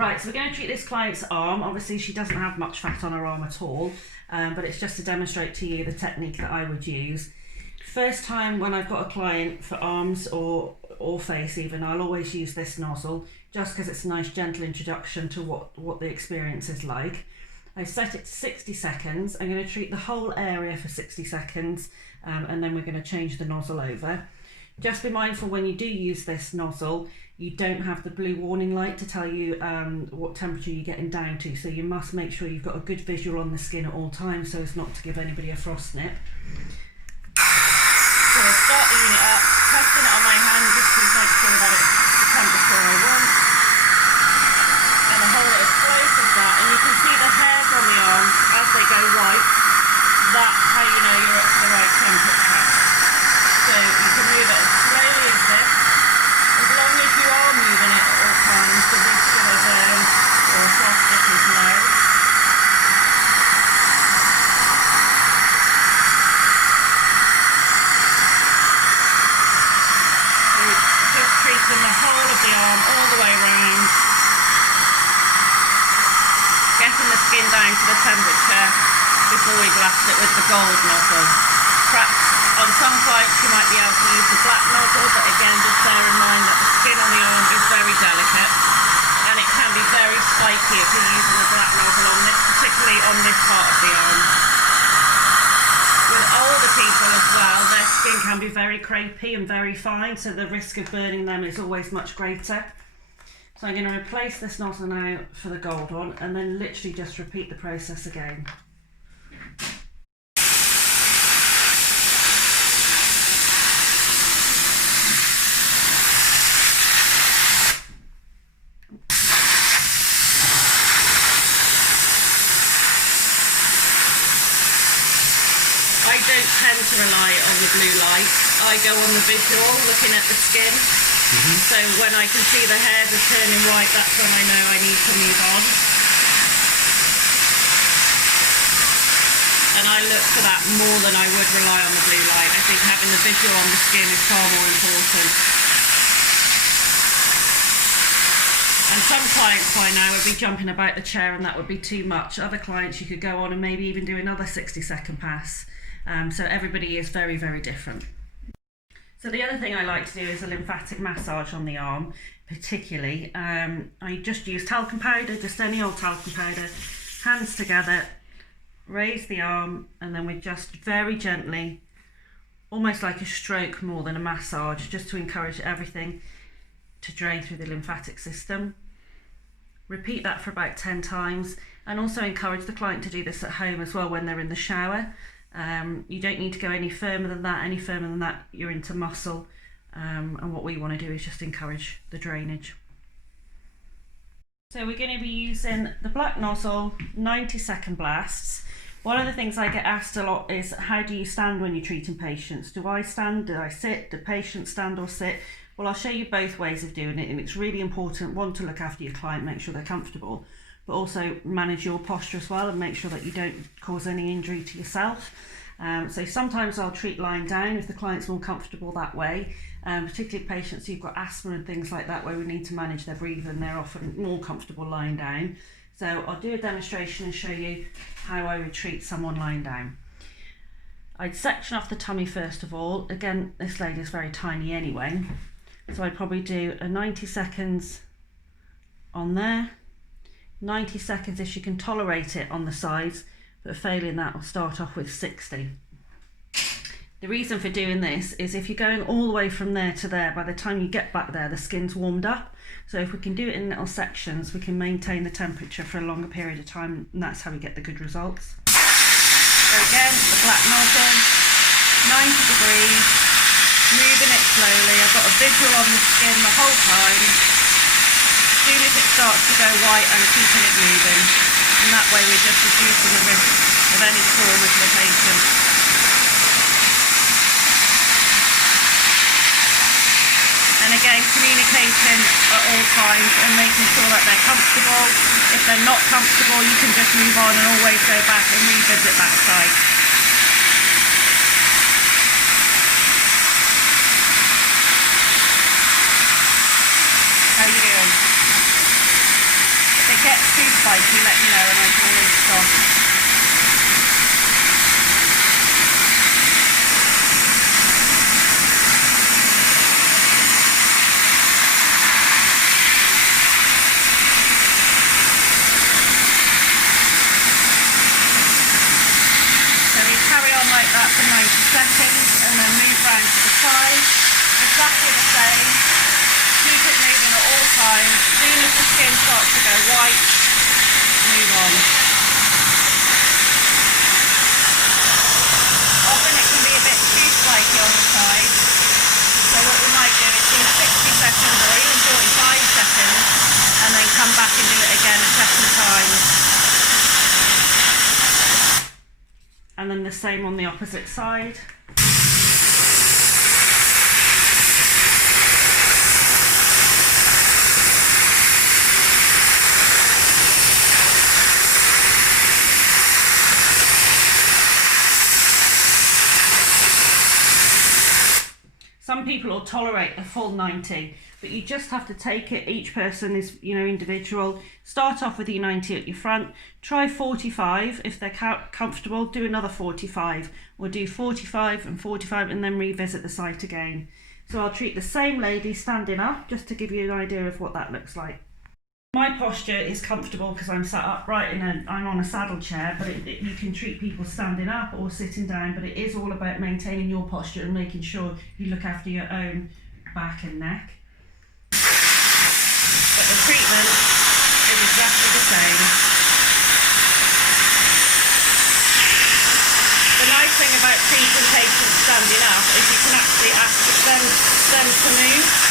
Right, so we're going to treat this client's arm. Obviously she doesn't have much fat on her arm at all, but it's just to demonstrate to you the technique that I would use. First time when I've got a client for arms or face even, I'll always use this nozzle just because it's a nice gentle introduction to what the experience is like. I set it to 60 seconds. I'm going to treat the whole area for 60 seconds and then we're going to change the nozzle over. Just be mindful when you do use this nozzle, you don't have the blue warning light to tell you what temperature you're getting down to, so you must make sure you've got a good visual on the skin at all times so as not to give anybody a frost nip. So I'll start the unit up, testing it on my hand just to make sure that it's the temperature I want. And I hold it as close as that, and you can see the hairs on the arms as they go white. That's how you know you're at the right temperature. So you can move it as slowly as this. As long as you are moving it at all times, the risk of a burn or a frost nip is low. Just treating the whole of the arm all the way around. Getting the skin down to the temperature before we blast it with the gold nozzle. Perhaps on some clients you might be able to use the black nozzle, but again just bear in mind that the skin on the arm is very delicate and it can be very spiky if you're using the black nozzle on this, particularly on this part of the arm. With older people as well, their skin can be very crepey and very fine, so the risk of burning them is always much greater. So I'm going to replace this nozzle now for the gold one and then literally just repeat the process again. I don't tend to rely on the blue light. I go on the visual, looking at the skin. So when I can see the hairs are turning white, that's when I know I need to move on. And I look for that more than I would rely on the blue light. I think having the visual on the skin is far more important. And some clients by now would be jumping about the chair and that would be too much. Other clients you could go on and maybe even do another 60-second pass. So everybody is very, very different. So the other thing I like to do is a lymphatic massage on the arm, particularly. I just use talcum powder, just any old talcum powder, hands together, raise the arm, and then we just very gently, almost like a stroke more than a massage, just to encourage everything to drain through the lymphatic system. Repeat that for about 10 times, and also encourage the client to do this at home as well when they're in the shower. You don't need to go any further than that, you're into muscle, and what we want to do is just encourage the drainage. So we're going to be using the black nozzle, 90-second blasts. One of the things I get asked a lot is, how do you stand when you're treating patients? Do I stand, do I sit, do patients stand or sit? Well, I'll show you both ways of doing it, and it's really important, one, to look after your client, make sure they're comfortable, but also manage your posture as well and make sure that you don't cause any injury to yourself. So sometimes I'll treat lying down if the client's more comfortable that way, particularly patients who've got asthma and things like that where we need to manage their breathing, they're often more comfortable lying down. So I'll do a demonstration and show you how I would treat someone lying down. I'd section off the tummy first of all. Again, this lady is very tiny anyway, so I'd probably do a 90 seconds on there, 90 seconds if she can tolerate it on the sides, but failing that I'll start off with 60. The reason for doing this is if you're going all the way from there to there, by the time you get back there the skin's warmed up, so if we can do it in little sections we can maintain the temperature for a longer period of time, and that's how we get the good results. So again, the black nozzle, 90 degrees, moving it slowly. I've got a visual on the skin the whole time. As soon as it starts to go white, I'm keeping it moving, and that way we're just reducing the risk of any trauma to the patient. And again, communicating at all times and making sure that they're comfortable. If they're not comfortable, you can just move on and always go back and revisit that site. How are you doing? too spiky, let me know and I can always stop. Like that for 90 seconds and then move round to the side, exactly the same, keep it moving at all times. As soon as the skin starts to go white, move on. Often it can be a bit too spiky on the side, so what we might do is do 60 seconds or even 45 seconds and then come back and do it again a second time. And then the same on the opposite side. Some people will tolerate a full 90, but you just have to take it. Each person is, individual. Start off with your 90 at your front. Try 45 if they're comfortable. Do another 45, or do 45 and 45, and then revisit the site again. So I'll treat the same lady standing up, just to give you an idea of what that looks like. My posture is comfortable because I'm sat upright I'm on a saddle chair, but you can treat people standing up or sitting down, but it is all about maintaining your posture and making sure you look after your own back and neck. But the treatment is exactly the same. The nice thing about treating patients standing up is you can actually ask them to move.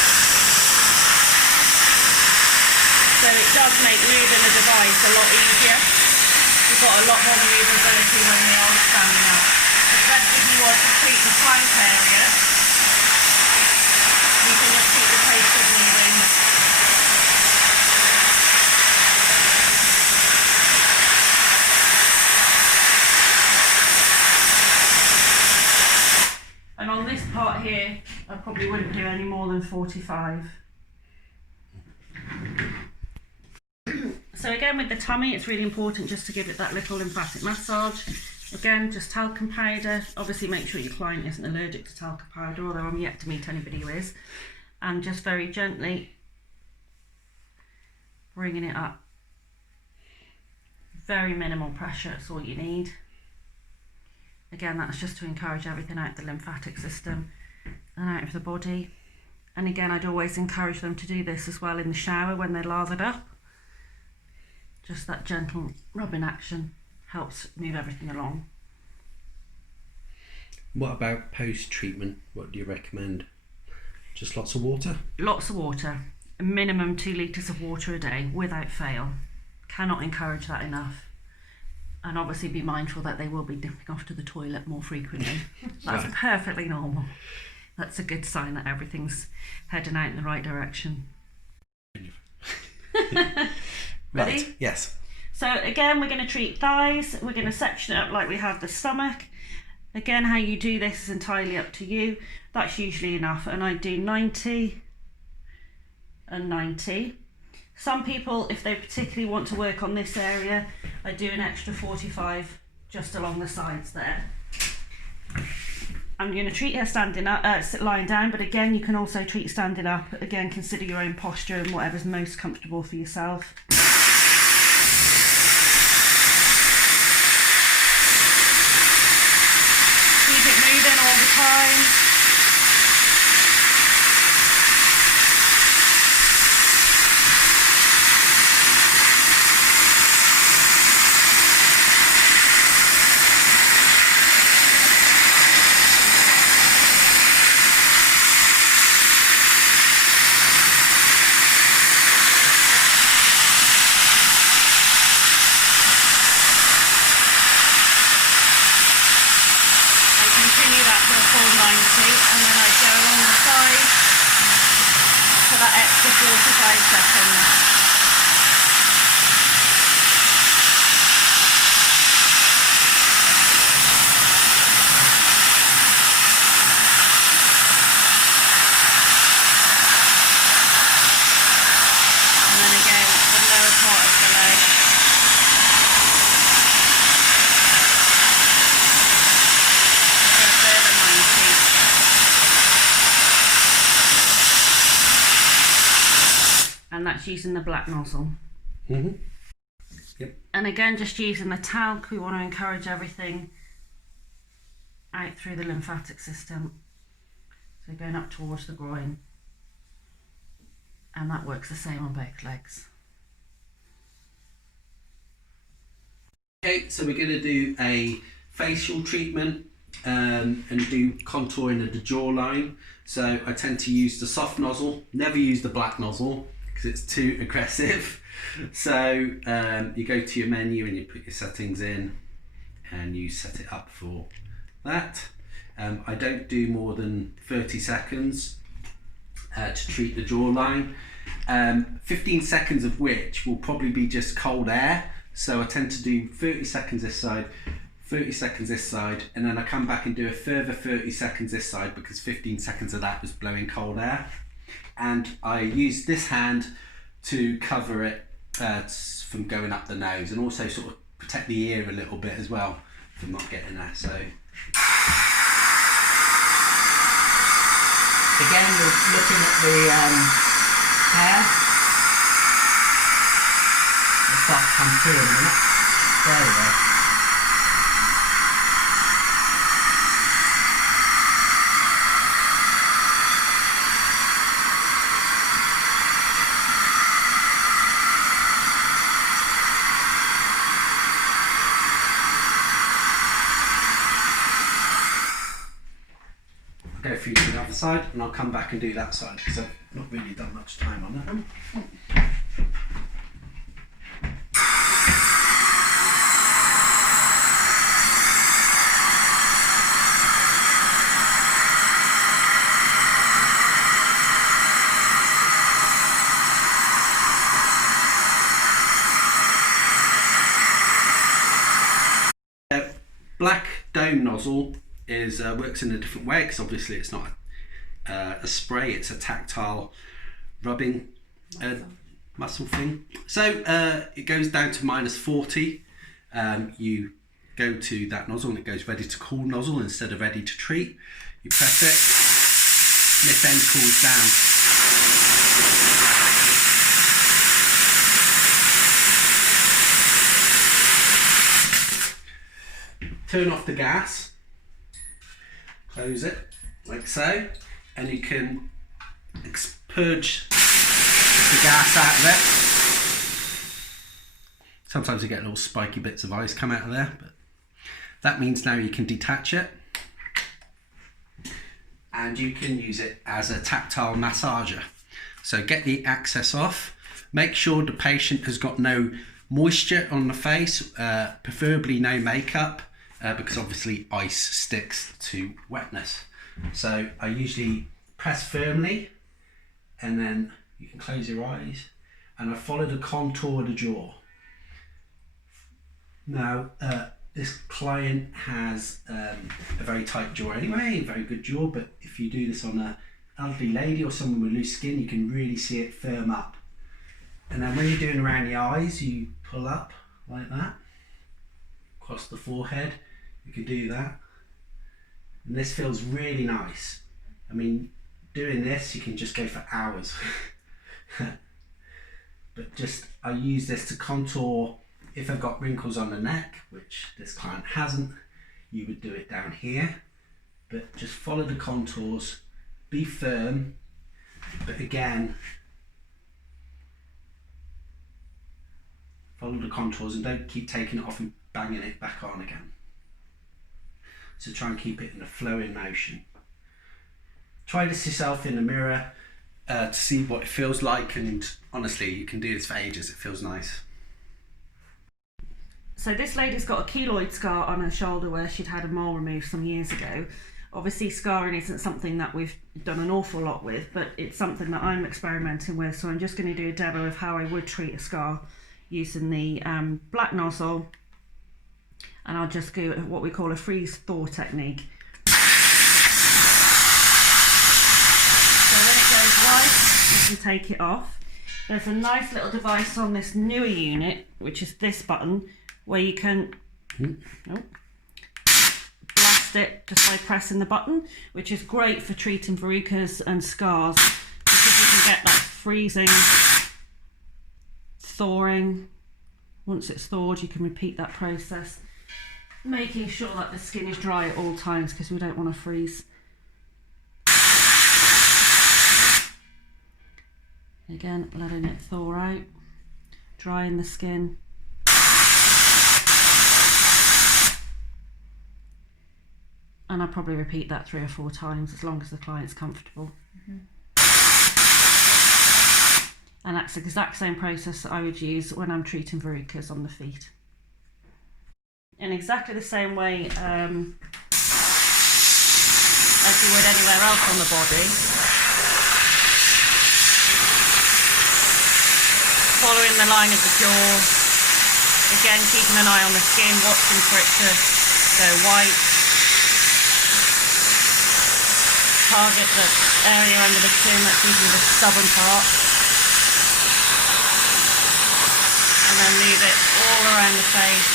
So it does make moving the device a lot easier. You've got a lot more manoeuvrability when they are standing up. Especially if you want to treat the flank area, you can just keep the patient moving. And on this part here, I probably wouldn't do any more than 45. So again, with the tummy, it's really important just to give it that little lymphatic massage. Again, just talcum powder. Obviously make sure your client isn't allergic to talcum powder, although I'm yet to meet anybody who is. And just very gently bringing it up. Very minimal pressure, that's all you need. Again, that's just to encourage everything out of the lymphatic system and out of the body. And again, I'd always encourage them to do this as well in the shower when they're lathered up. Just that gentle rubbing action helps move everything along. What about post-treatment? What do you recommend? Just lots of water? Lots of water. A minimum 2 litres of water a day without fail. Cannot encourage that enough. And obviously be mindful that they will be dipping off to the toilet more frequently. That's right. Perfectly normal. That's a good sign that everything's heading out in the right direction. Ready? Right, yes. So again, we're going to treat thighs. We're going to section it up like we have the stomach. Again, how you do this is entirely up to you. That's usually enough. And I do 90 and 90. Some people, if they particularly want to work on this area, I do an extra 45 just along the sides there. I'm going to treat her standing up, lying down, but again, you can also treat standing up. Again, consider your own posture and whatever's most comfortable for yourself. Keep it moving all the time. And then I go along the side for that extra 45 seconds. And then again, the lower part of the leg. and that's using the black nozzle. Mm-hmm. Yep. And again, just using the talc, we want to encourage everything out through the lymphatic system. So going up towards the groin. And that works the same on both legs. Okay, so we're going to do a facial treatment and do contouring of the jawline. So I tend to use the soft nozzle, never use the black nozzle because it's too aggressive. So you go to your menu and you put your settings in and you set it up for that. I don't do more than 30 seconds to treat the jawline, 15 seconds of which will probably be just cold air. So I tend to do 30 seconds this side, 30 seconds this side, and then I come back and do a further 30 seconds this side because 15 seconds of that was blowing cold air. And I use this hand to cover it from going up the nose, and also sort of protect the ear a little bit as well from not getting there. So again, we're looking at the hair. It'll start to come through in a minute. There we go. Go through to the other side and I'll come back and do that side because I've not really done much time on that one. Black dome nozzle is works in a different way because obviously it's not a spray, it's a tactile rubbing muscle thing. So it goes down to -40. You go to that nozzle and it goes ready to cool nozzle instead of ready to treat. You press it and it then cools down. Turn off the gas, close it like so, and you can purge the gas out of it. Sometimes you get little spiky bits of ice come out of there, but that means now you can detach it and you can use it as a tactile massager. So get the access off, make sure the patient has got no moisture on the face, preferably no makeup, because obviously ice sticks to wetness. So I usually press firmly and then you can close your eyes and I follow the contour of the jaw. Now this client has a very tight jaw anyway, a very good jaw, but if you do this on an elderly lady or someone with loose skin, you can really see it firm up. And then when you're doing around the eyes, you pull up like that, across the forehead. You can do that, and this feels really nice. I mean, doing this you can just go for hours. But just I use this to contour if I've got wrinkles on the neck, which this client hasn't. You would do it down here, but just follow the contours, be firm, but again follow the contours and don't keep taking it off and banging it back on again. So try and keep it in a flowing motion. Try this yourself in the mirror to see what it feels like, and honestly you can do this for ages, it feels nice. So this lady's got a keloid scar on her shoulder where she'd had a mole removed some years ago. Obviously scarring isn't something that we've done an awful lot with, but it's something that I'm experimenting with, so I'm just going to do a demo of how I would treat a scar using the black nozzle. And I'll just do what we call a freeze-thaw technique. So when it goes white, you can take it off. There's a nice little device on this newer unit, which is this button, where you can blast it just by pressing the button, which is great for treating verrucas and scars because you can get that freezing thawing. Once it's thawed, you can repeat that process, making sure that the skin is dry at all times because we don't want to freeze. Again, letting it thaw out, drying the skin. And I'll probably repeat that 3 or 4 times as long as the client's comfortable. And that's the exact same process that I would use when I'm treating verrucas on the feet. In exactly the same way as you would anywhere else on the body. Following the line of the jaw, again keeping an eye on the skin, watching for it to go white. Target the area under the chin, that's usually the stubborn part. And then move it all around the face.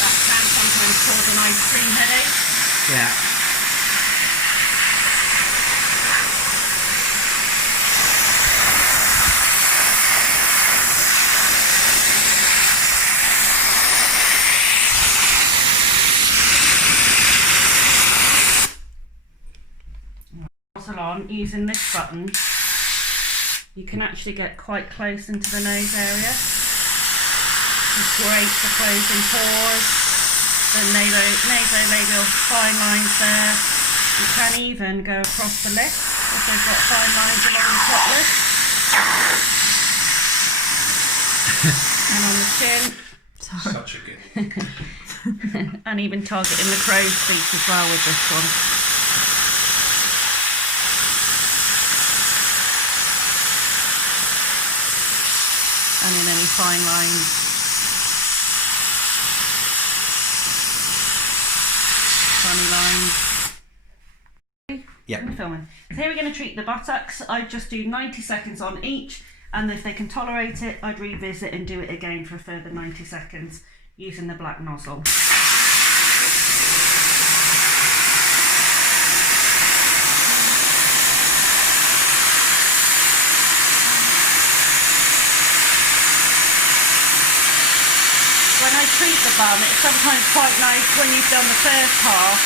That can sometimes cause an ice cream headache. Yeah. On using this button, you can actually get quite close into the nose area. It's great for closing pores, the nasolabial fine lines there. You can even go across the lips if they've got fine lines along the top lip. And on the chin. Sorry. Such a good. And even targeting the crow's feet as well with this one. And in any fine lines. Funny lines. Yeah. I'm filming. So here we're going to treat the buttocks. I just do 90 seconds on each, and if they can tolerate it, I'd revisit and do it again for a further 90 seconds using the black nozzle. When I treat the bum, it's sometimes quite nice when you've done the first half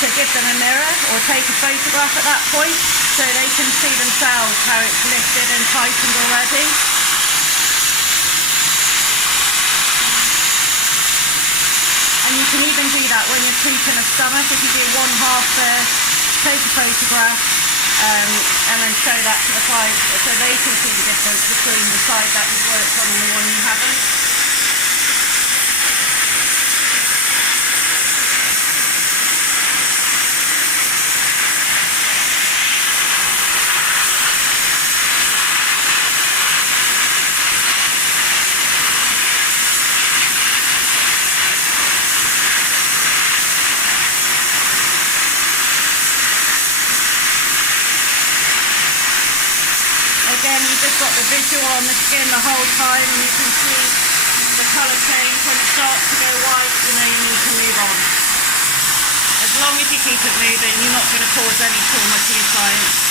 to give them a mirror or take a photograph at that point so they can see themselves how it's lifted and tightened already. And you can even do that when you're treating a stomach. If you do one half first, take a photograph and then show that to the client so they can see the difference between the side that you've worked on and the one you haven't. Again, you've just got the visual on the skin the whole time, and you can see the colour change. When it starts to go white, you know you need to move on. As long as you keep it moving, you're not going to cause any trauma to your clients.